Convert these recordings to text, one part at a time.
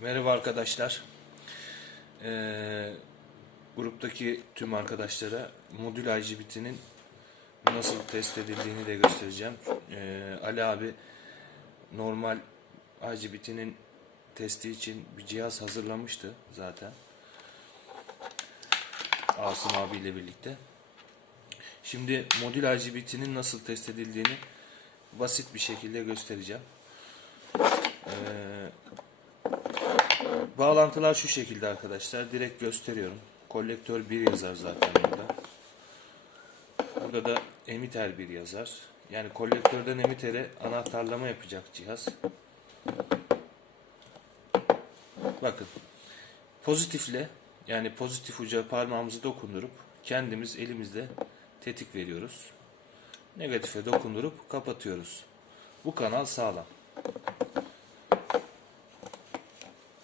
Merhaba arkadaşlar. Ee, gruptaki tüm arkadaşlara modül IGBT'nin nasıl test edildiğini de göstereceğim. Ee, Ali abi normal IGBT'nin testi için bir cihaz hazırlamıştı zaten. Asım abiyle birlikte. Şimdi modül IGBT'nin nasıl test edildiğini basit bir şekilde göstereceğim. Ee, Bağlantılar şu şekilde arkadaşlar. Direkt gösteriyorum. Kolektör 1 yazar zaten burada. Burada da emitter 1 yazar. Yani kolektörden emitere anahtarlama yapacak cihaz. Bakın. Pozitifle yani pozitif uca parmağımızı dokundurup kendimiz elimizle tetik veriyoruz. Negatife dokundurup kapatıyoruz. Bu kanal sağlam.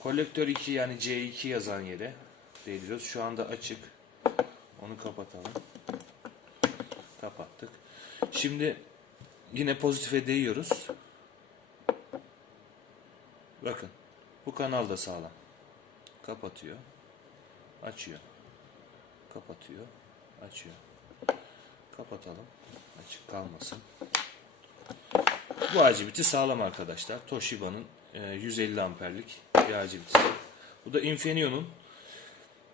Kolektör 2 yani C2 yazan yere değdiriyoruz. Şu anda açık. Onu kapatalım. Kapattık. Şimdi yine pozitife değiyoruz. Bakın. Bu kanal da sağlam. Kapatıyor. Açıyor. Kapatıyor. Açıyor. Kapatalım. Açık kalmasın. Bu acibiti sağlam arkadaşlar. Toshiba'nın e, 150 amperlik bir acibitisi. Bu da Infineon'un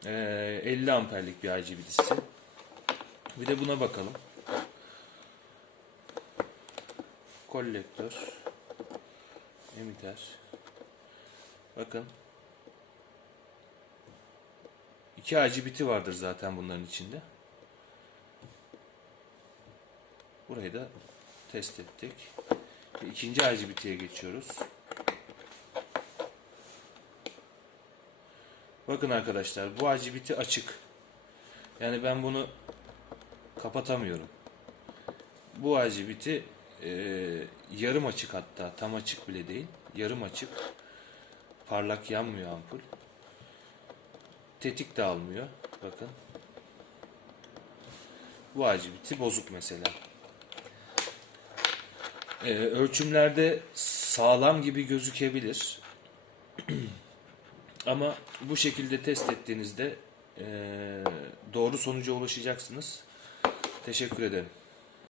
e, 50 amperlik bir acibitisi. Bir de buna bakalım. Kolektör. Emitter. Bakın. İki acibiti vardır zaten bunların içinde. Burayı da test ettik. İkinci IGBT'ye geçiyoruz. Bakın arkadaşlar bu IGBT açık. Yani ben bunu kapatamıyorum. Bu IGBT e, yarım açık hatta tam açık bile değil. Yarım açık. Parlak yanmıyor ampul. Tetik de almıyor. Bakın. Bu IGBT bozuk mesela. Ee, ölçümlerde sağlam gibi gözükebilir. Ama bu şekilde test ettiğinizde eee, doğru sonuca ulaşacaksınız. Teşekkür ederim.